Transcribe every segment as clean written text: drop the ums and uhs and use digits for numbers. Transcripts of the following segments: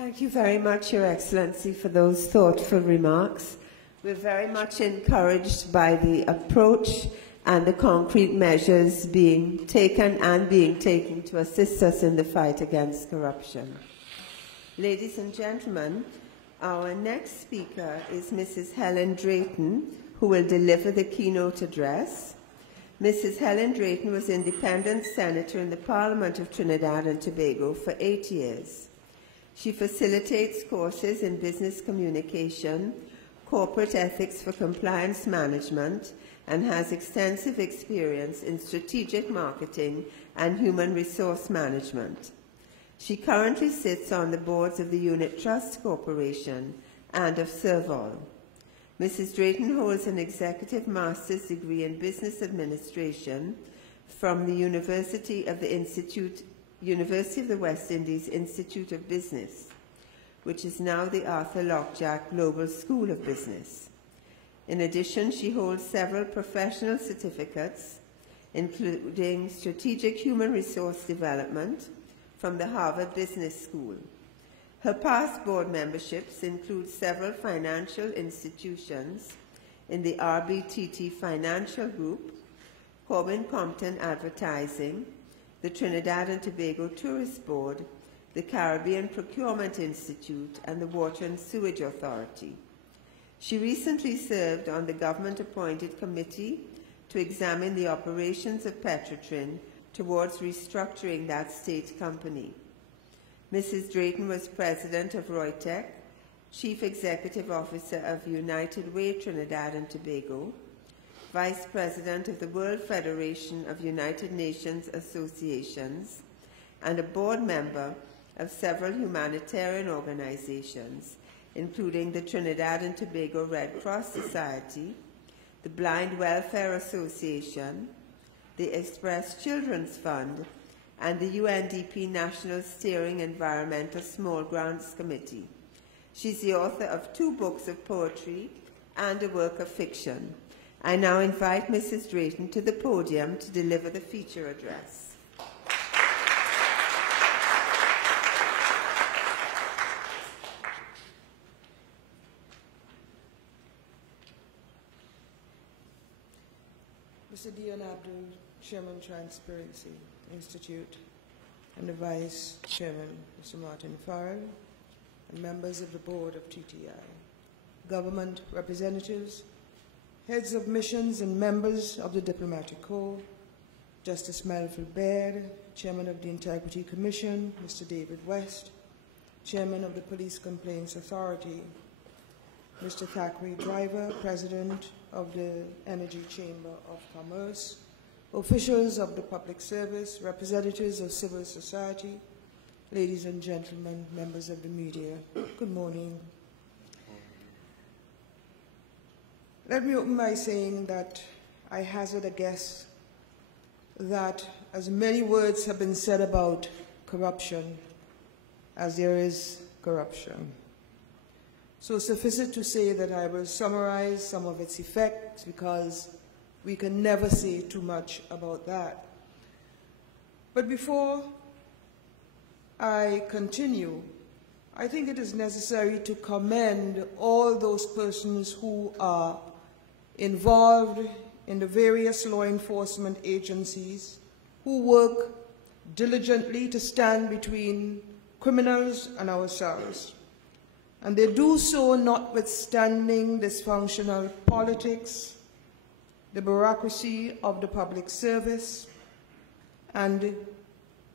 Thank you very much, Your Excellency, for those thoughtful remarks. We're very much encouraged by the approach and the concrete measures being taken to assist us in the fight against corruption. Ladies and gentlemen, our next speaker is Mrs. Helen Drayton, who will deliver the keynote address. Mrs. Helen Drayton was Independent Senator in the Parliament of Trinidad and Tobago for 8 years. She facilitates courses in business communication, corporate ethics for compliance management, and has extensive experience in strategic marketing and human resource management. She currently sits on the boards of the Unit Trust Corporation and of Servol. Mrs. Drayton holds an executive master's degree in business administration from the University of the West Indies Institute of Business, which is now the Arthur Lockjack Global School of Business. In addition, she holds several professional certificates, including Strategic Human Resource Development from the Harvard Business School. Her past board memberships include several financial institutions in the RBTT Financial Group, Corbin Compton Advertising, the Trinidad and Tobago Tourist Board, the Caribbean Procurement Institute, and the Water and Sewage Authority. She recently served on the government-appointed committee to examine the operations of Petrotrin towards restructuring that state company. Mrs. Drayton was President of Reutech, Chief Executive Officer of United Way Trinidad and Tobago, Vice President of the World Federation of United Nations Associations, and a board member of several humanitarian organizations, including the Trinidad and Tobago Red Cross Society, the Blind Welfare Association, the Express Children's Fund, and the UNDP National Steering Environmental Small Grants Committee. She's the author of 2 books of poetry and a work of fiction. I now invite Mrs. Drayton to the podium to deliver the feature address. Mr. Dion Abdul, Chairman, Transparency Institute, and the Vice Chairman, Mr. Martin Farrell, and members of the board of TTI, government representatives, heads of missions and members of the Diplomatic Corps, Justice Melville Baird, Chairman of the Integrity Commission, Mr. David West, Chairman of the Police Complaints Authority, Mr. Thackeray Driver, President of the Energy Chamber of Commerce, officials of the public service, representatives of civil society, ladies and gentlemen, members of the media, good morning. Let me open by saying that I hazard a guess that as many words have been said about corruption as there is corruption. So suffice it to say that I will summarize some of its effects because we can never say too much about that. But before I continue, I think it is necessary to commend all those persons who are involved in the various law enforcement agencies who work diligently to stand between criminals and ourselves. And they do so notwithstanding dysfunctional politics, the bureaucracy of the public service, and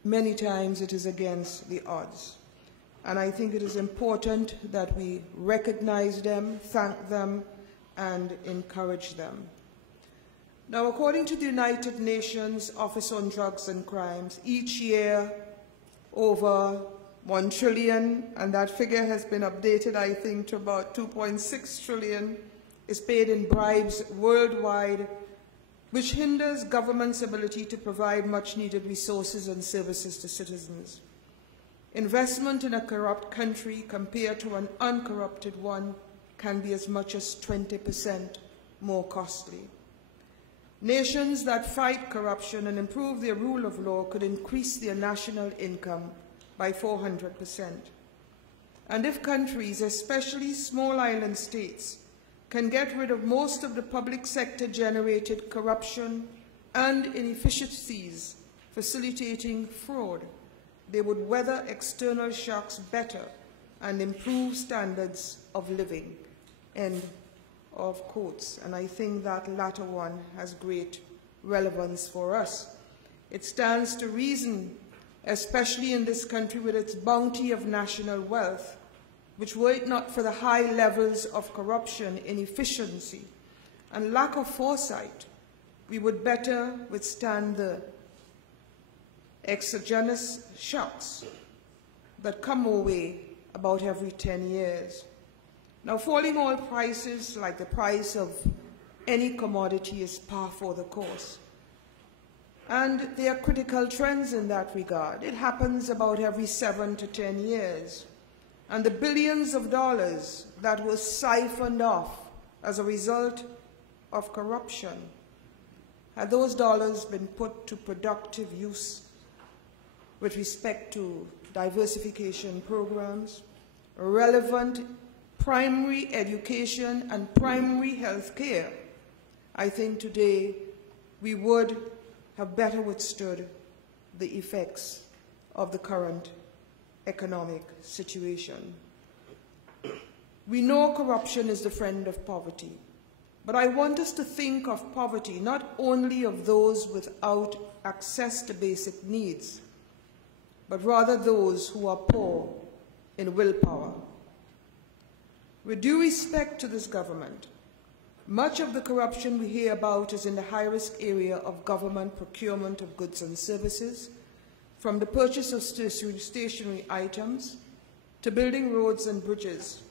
many times it is against the odds. And I think it is important that we recognize them, thank them, and encourage them. Now, according to the United Nations Office on Drugs and Crimes, each year over 1 trillion, and that figure has been updated, I think, to about 2.6 trillion, is paid in bribes worldwide, which hinders government's ability to provide much-needed resources and services to citizens. Investment in a corrupt country compared to an uncorrupted one can be as much as 20% more costly. Nations that fight corruption and improve their rule of law could increase their national income by 400%. And if countries, especially small island states, can get rid of most of the public sector-generated corruption and inefficiencies facilitating fraud, they would weather external shocks better and improve standards of living. End of quotes. And I think that latter one has great relevance for us. It stands to reason, especially in this country with its bounty of national wealth, which were it not for the high levels of corruption, inefficiency, and lack of foresight, we would better withstand the exogenous shocks that come our way about every 10 years. Now, falling oil prices, like the price of any commodity, is par for the course. And there are critical trends in that regard. It happens about every 7 to 10 years. And the billions of dollars that were siphoned off as a result of corruption, had those dollars been put to productive use with respect to diversification programs, relevant primary education and primary health care, I think today we would have better withstood the effects of the current economic situation. We know corruption is the friend of poverty, but I want us to think of poverty not only of those without access to basic needs, but rather those who are poor in willpower. With due respect to this government, much of the corruption we hear about is in the high-risk area of government procurement of goods and services, from the purchase of stationary items to building roads and bridges.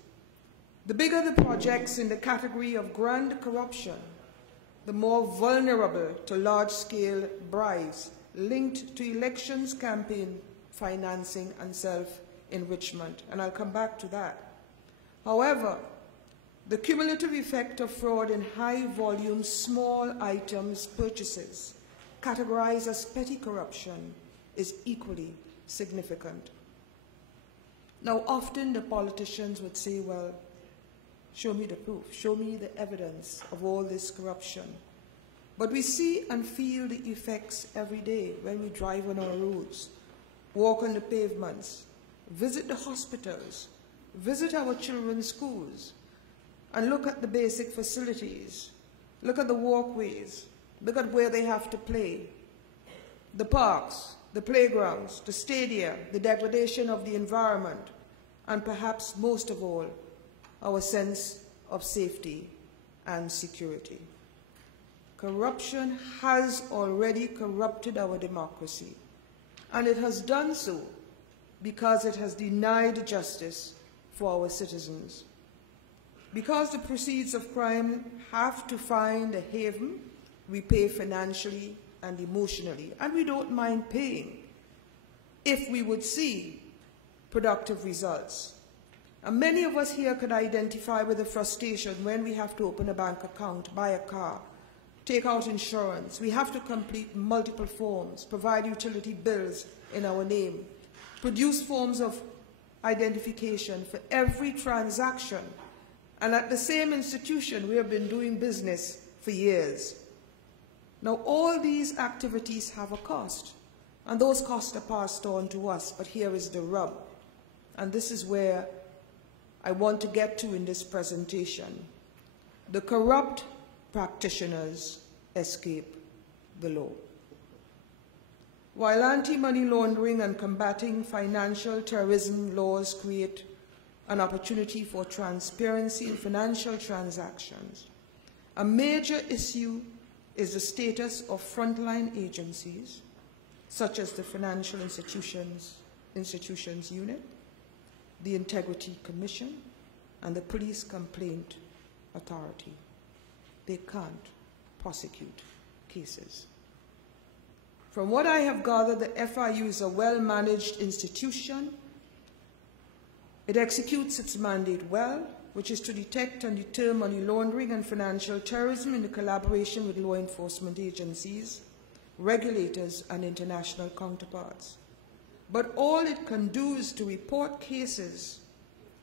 The bigger the projects in the category of grand corruption, the more vulnerable to large-scale bribes linked to elections, campaign financing, and self-enrichment. And I'll come back to that. However, the cumulative effect of fraud in high-volume, small items purchases, categorized as petty corruption, is equally significant. Now, often the politicians would say, well, show me the proof, show me the evidence of all this corruption. But we see and feel the effects every day when we drive on our roads, walk on the pavements, visit the hospitals, visit our children's schools, and look at the basic facilities, look at the walkways, look at where they have to play, the parks, the playgrounds, the stadia, the degradation of the environment, and perhaps most of all, our sense of safety and security. Corruption has already corrupted our democracy, and it has done so because it has denied justice for our citizens. Because the proceeds of crime have to find a haven, we pay financially and emotionally, and we don't mind paying if we would see productive results. And many of us here could identify with the frustration when we have to open a bank account, buy a car, take out insurance. We have to complete multiple forms, provide utility bills in our name, produce forms of identification for every transaction, and at the same institution we have been doing business for years. Now, all these activities have a cost, and those costs are passed on to us, but here is the rub, and this is where I want to get to in this presentation. The corrupt practitioners escape the law. While anti-money laundering and combating financial terrorism laws create an opportunity for transparency in financial transactions, a major issue is the status of frontline agencies, such as the Financial Institutions Unit, the Integrity Commission, and the Police Complaint Authority. They can't prosecute cases. From what I have gathered, the FIU is a well-managed institution. It executes its mandate well, which is to detect and deter money laundering and financial terrorism in the collaboration with law enforcement agencies, regulators, and international counterparts. But all it can do is to report cases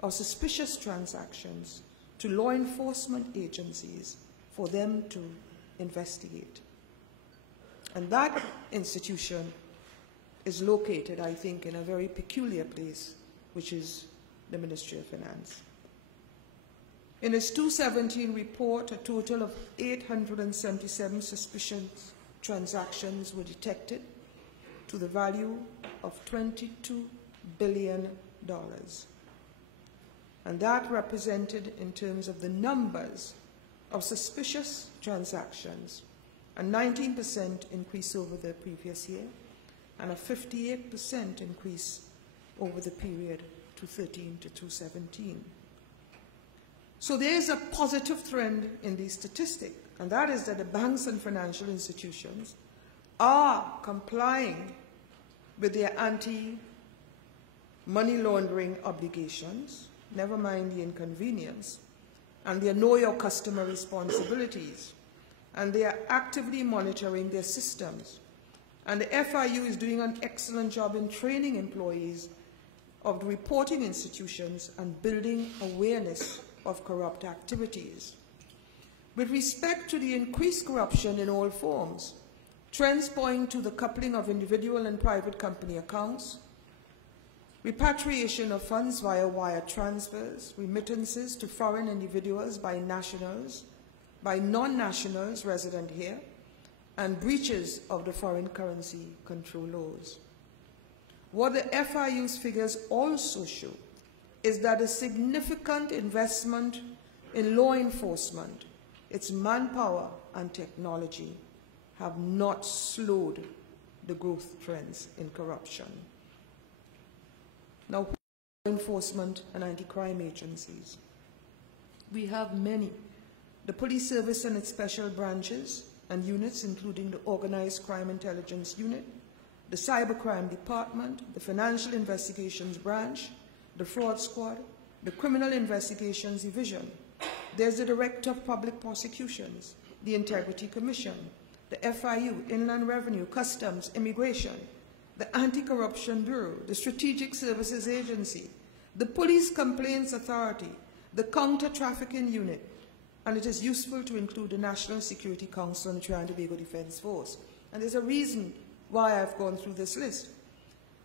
or suspicious transactions to law enforcement agencies for them to investigate. And that institution is located, I think, in a very peculiar place, which is the Ministry of Finance. In its 2017 report, a total of 877 suspicious transactions were detected to the value of $22 billion. And that represented, in terms of the numbers of suspicious transactions, a 19% increase over the previous year and a 58% increase over the period 2013 to 2017. So there is a positive trend in these statistics, and that is that the banks and financial institutions are complying with their anti-money laundering obligations, never mind the inconvenience, and their know your customer responsibilities, and they are actively monitoring their systems. And the FIU is doing an excellent job in training employees of the reporting institutions and building awareness of corrupt activities. With respect to the increased corruption in all forms, trends point to the coupling of individual and private company accounts, repatriation of funds via wire transfers, remittances to foreign individuals by nationals, by non-nationals resident here, and breaches of the foreign currency control laws. What the FIU's figures also show is that a significant investment in law enforcement, its manpower and technology, have not slowed the growth trends in corruption. Now, law enforcement and anti-crime agencies. We have many. The police service and its special branches and units, including the Organized Crime Intelligence Unit, the Cybercrime Department, the Financial Investigations Branch, the Fraud Squad, the Criminal Investigations Division. There's the Director of Public Prosecutions, the Integrity Commission, the FIU, Inland Revenue, Customs, Immigration, the Anti-Corruption Bureau, the Strategic Services Agency, the Police Complaints Authority, the Counter-Trafficking Unit, and it is useful to include the National Security Council and the Trinidad and Tobago Defense Force. And there's a reason why I've gone through this list.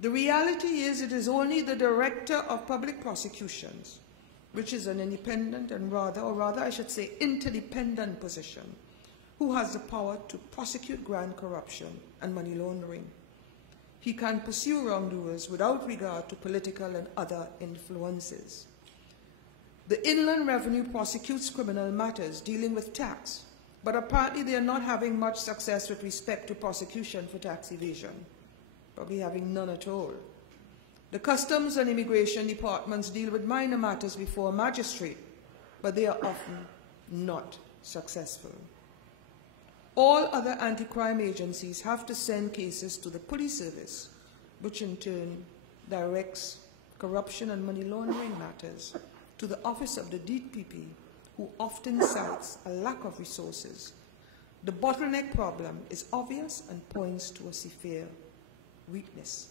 The reality is it is only the Director of Public Prosecutions, which is an independent and rather I should say interdependent position, who has the power to prosecute grand corruption and money laundering. He can pursue wrongdoers without regard to political and other influences. The Inland Revenue prosecutes criminal matters dealing with tax, but apparently they are not having much success with respect to prosecution for tax evasion, probably having none at all. The Customs and Immigration departments deal with minor matters before a magistrate, but they are often not successful. All other anti-crime agencies have to send cases to the police service, which in turn directs corruption and money laundering matters to the office of the DPP, who often cites a lack of resources. The bottleneck problem is obvious and points to a severe weakness.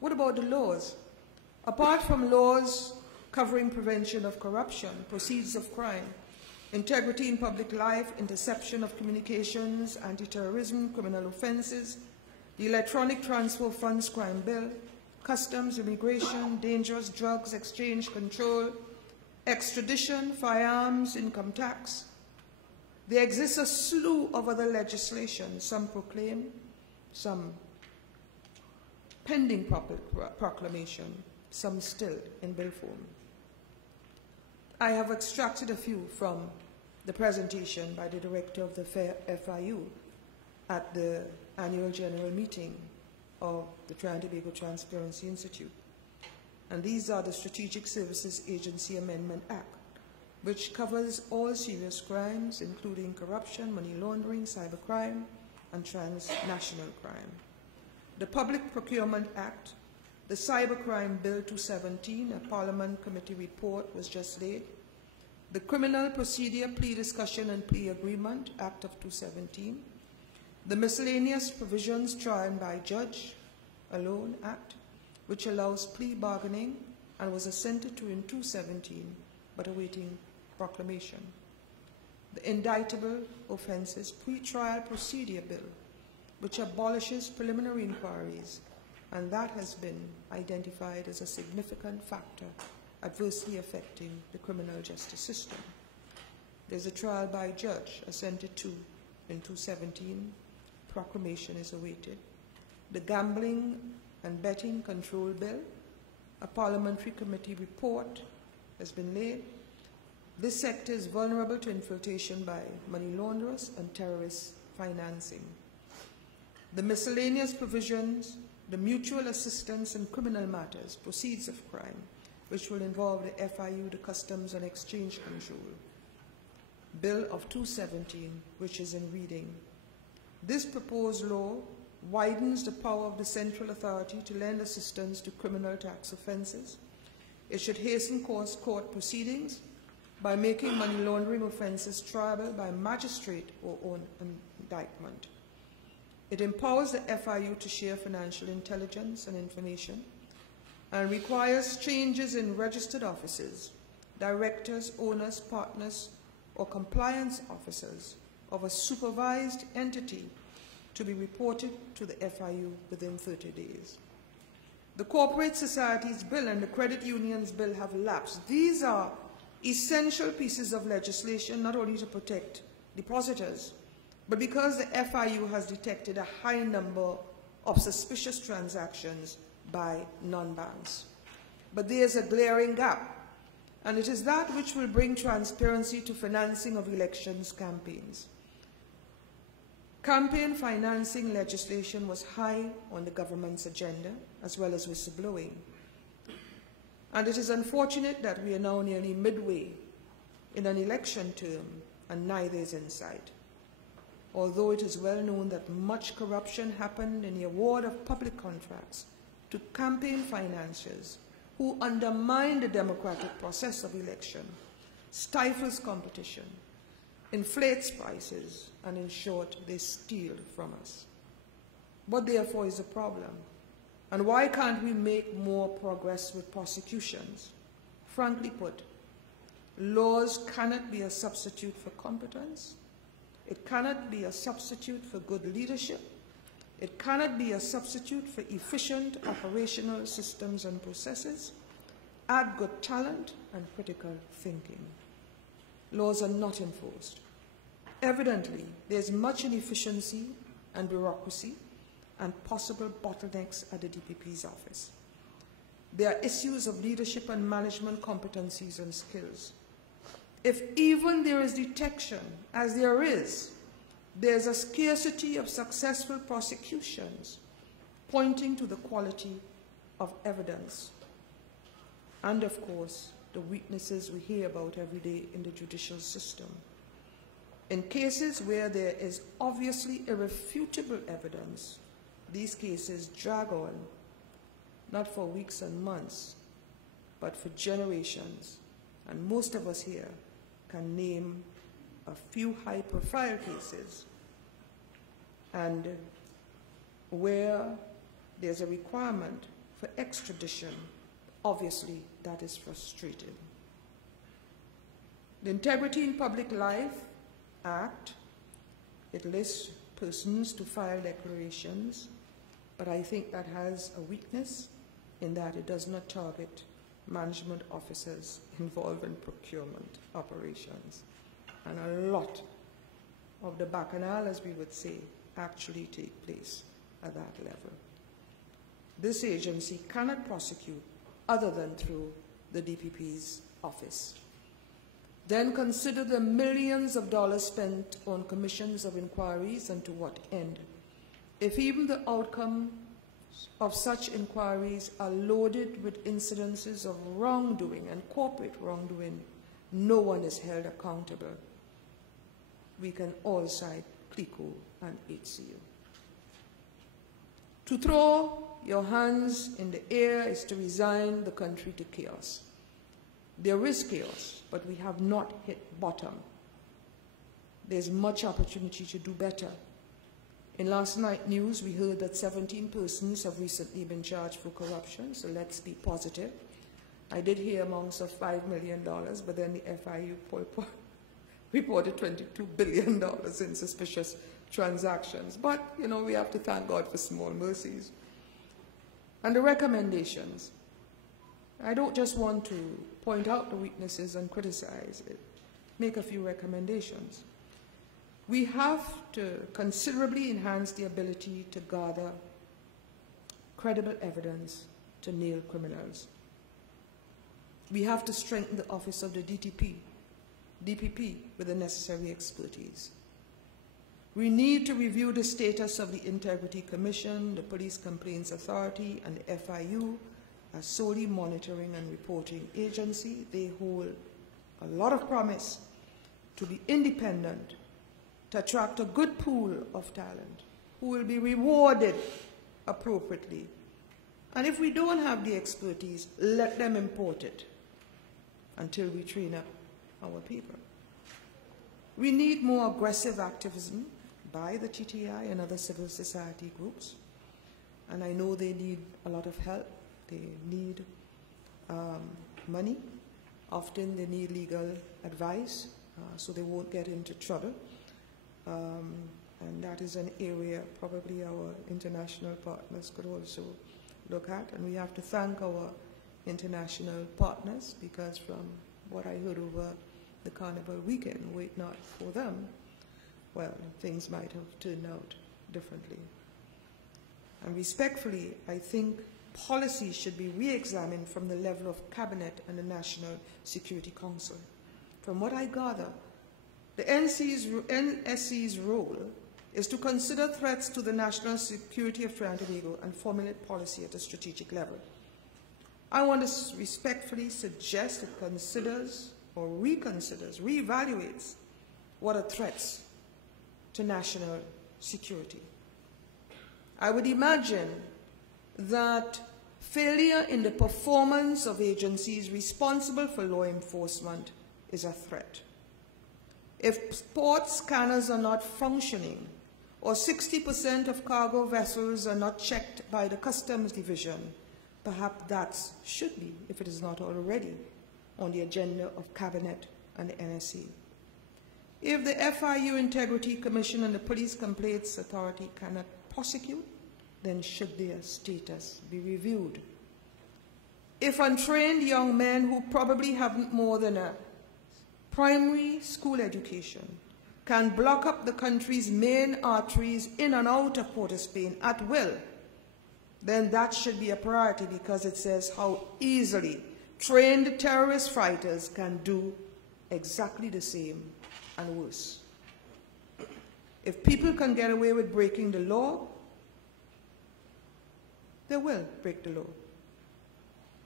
What about the laws? Apart from laws covering prevention of corruption, proceeds of crime, integrity in public life, interception of communications, anti-terrorism, criminal offences, the Electronic Transfer of Funds Crime Bill, customs, immigration, dangerous drugs, exchange control, extradition, firearms, income tax. There exists a slew of other legislation, some proclaimed, some pending proclamation, some still in bill form. I have extracted a few from the presentation by the director of the FIU at the annual general meeting of the Trinidad and Tobago Transparency Institute. And these are the Strategic Services Agency Amendment Act, which covers all serious crimes, including corruption, money laundering, cybercrime, and transnational crime. The Public Procurement Act, the Cybercrime Bill 217, a Parliament Committee report was just laid, the Criminal Procedure Plea Discussion and Plea Agreement Act of 2017, the Miscellaneous Provisions Trial by Judge Alone Act, which allows plea bargaining and was assented to in 2017, but awaiting proclamation. The Indictable Offences Pre-Trial Procedure Bill, which abolishes preliminary inquiries, and that has been identified as a significant factor adversely affecting the criminal justice system. There's a trial by judge assented to in 2017. Proclamation is awaited. The Gambling and Betting Control Bill, a parliamentary committee report has been laid. This sector is vulnerable to infiltration by money launderers and terrorist financing. The miscellaneous provisions, the mutual assistance in criminal matters, proceeds of crime, which will involve the FIU, the Customs and Exchange Control. Bill of 2017, which is in reading. This proposed law widens the power of the central authority to lend assistance to criminal tax offences. It should hasten court proceedings by making money laundering offences triable by magistrate or on indictment. It empowers the FIU to share financial intelligence and information and requires changes in registered officers, directors, owners, partners, or compliance officers of a supervised entity to be reported to the FIU within 30 days. The Corporate Societies Bill and the Credit Unions Bill have lapsed. These are essential pieces of legislation not only to protect depositors, but because the FIU has detected a high number of suspicious transactions by non-banks. But there is a glaring gap, and it is that which will bring transparency to financing of elections campaigns. Campaign financing legislation was high on the government's agenda, as well as whistleblowing. And it is unfortunate that we are now nearly midway in an election term and neither is in sight. Although it is well known that much corruption happened in the award of public contracts to campaign financiers who undermine the democratic process of election, stifles competition, inflates prices, and in short, they steal from us. What therefore is the problem? And why can't we make more progress with prosecutions? Frankly put, laws cannot be a substitute for competence. It cannot be a substitute for good leadership. It cannot be a substitute for efficient operational systems and processes. Add good talent and critical thinking. Laws are not enforced. Evidently, there is much inefficiency and bureaucracy and possible bottlenecks at the DPP's office. There are issues of leadership and management competencies and skills. If even there is detection, as there is a scarcity of successful prosecutions, pointing to the quality of evidence. And of course, the weaknesses we hear about every day in the judicial system. In cases where there is obviously irrefutable evidence, these cases drag on, not for weeks and months, but for generations. And most of us here can name a few high-profile cases, and where there's a requirement for extradition, obviously that is frustrating. The Integrity in Public Life Act, it lists persons to file declarations, but I think that has a weakness in that it does not target management officers involved in procurement operations. And a lot of the bacchanal, as we would say, actually take place at that level. This agency cannot prosecute other than through the DPP's office. Then consider the millions of dollars spent on commissions of inquiries, and to what end? If even the outcome of such inquiries are loaded with incidences of wrongdoing and corporate wrongdoing, no one is held accountable. We can all cite CLICO and HCU. To throw your hands in the air is to resign the country to chaos. There is chaos, but we have not hit bottom. There's much opportunity to do better. In last night's news, we heard that 17 persons have recently been charged for corruption, so let's be positive. I did hear amounts of $5 million, but then the FIU reported $22 billion in suspicious transactions. But, you know, we have to thank God for small mercies. And the recommendations. I don't just want to point out the weaknesses and criticize it, make a few recommendations. We have to considerably enhance the ability to gather credible evidence to nail criminals. We have to strengthen the office of the DPP with the necessary expertise. We need to review the status of the Integrity Commission, the Police Complaints Authority, and the FIU as solely monitoring and reporting agency. They hold a lot of promise to be independent, to attract a good pool of talent who will be rewarded appropriately. And if we don't have the expertise, let them import it until we train up our people. We need more aggressive activism by the TTTI and other civil society groups. And I know they need a lot of help. They need money. Often they need legal advice so they won't get into trouble. And that is an area probably our international partners could also look at. And we have to thank our international partners, because from what I heard over the Carnival weekend, were it not for them, well, things might have turned out differently. And respectfully, I think policy should be re-examined from the level of Cabinet and the National Security Council. From what I gather, the NSC's role is to consider threats to the national security of Trinidad and Tobago and formulate policy at a strategic level. I want to respectfully suggest it considers or reconsiders, reevaluates what are threats to national security. I would imagine that failure in the performance of agencies responsible for law enforcement is a threat. If port scanners are not functioning, or 60% of cargo vessels are not checked by the Customs Division, perhaps that should be, if it is not already, on the agenda of Cabinet and the NSC. If the FIU Integrity Commission and the Police Complaints Authority cannot prosecute, then should their status be reviewed? If untrained young men who probably haven't more than a primary school education can block up the country's main arteries in and out of Port of Spain at will, then that should be a priority, because it says how easily trained terrorist fighters can do exactly the same and worse. If people can get away with breaking the law, they will break the law.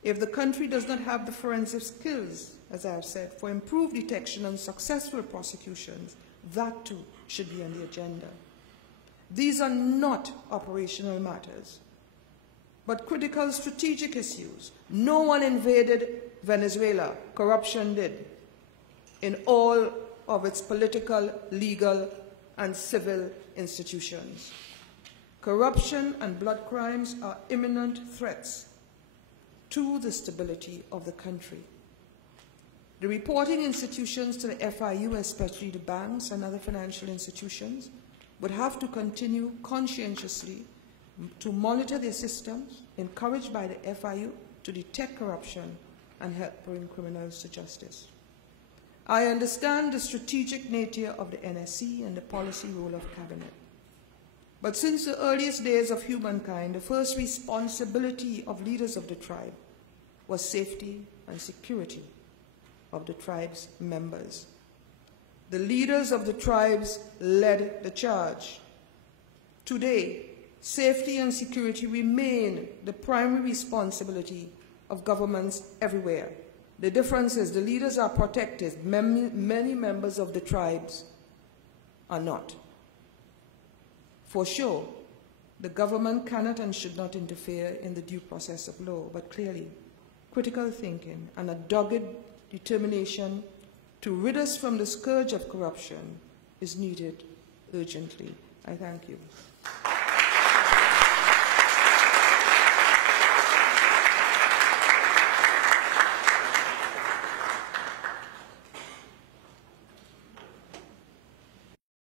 If the country does not have the forensic skills, as I have said, for improved detection and successful prosecutions, that too should be on the agenda. These are not operational matters, but critical strategic issues. No one invaded Venezuela. Corruption did, in all of its political, legal, and civil institutions. Corruption and blood crimes are imminent threats to the stability of the country. The reporting institutions to the FIU, especially the banks and other financial institutions, would have to continue conscientiously to monitor their systems, encouraged by the FIU to detect corruption and help bring criminals to justice. I understand the strategic nature of the NSC and the policy role of Cabinet. But since the earliest days of humankind, the first responsibility of leaders of the tribe was safety and security of the tribe's members. The leaders of the tribes led the charge. Today, safety and security remain the primary responsibility of governments everywhere. The difference is the leaders are protected. Many members of the tribes are not. For sure, the government cannot and should not interfere in the due process of law, but clearly, critical thinking and a dogged determination to rid us from the scourge of corruption is needed urgently. I thank you.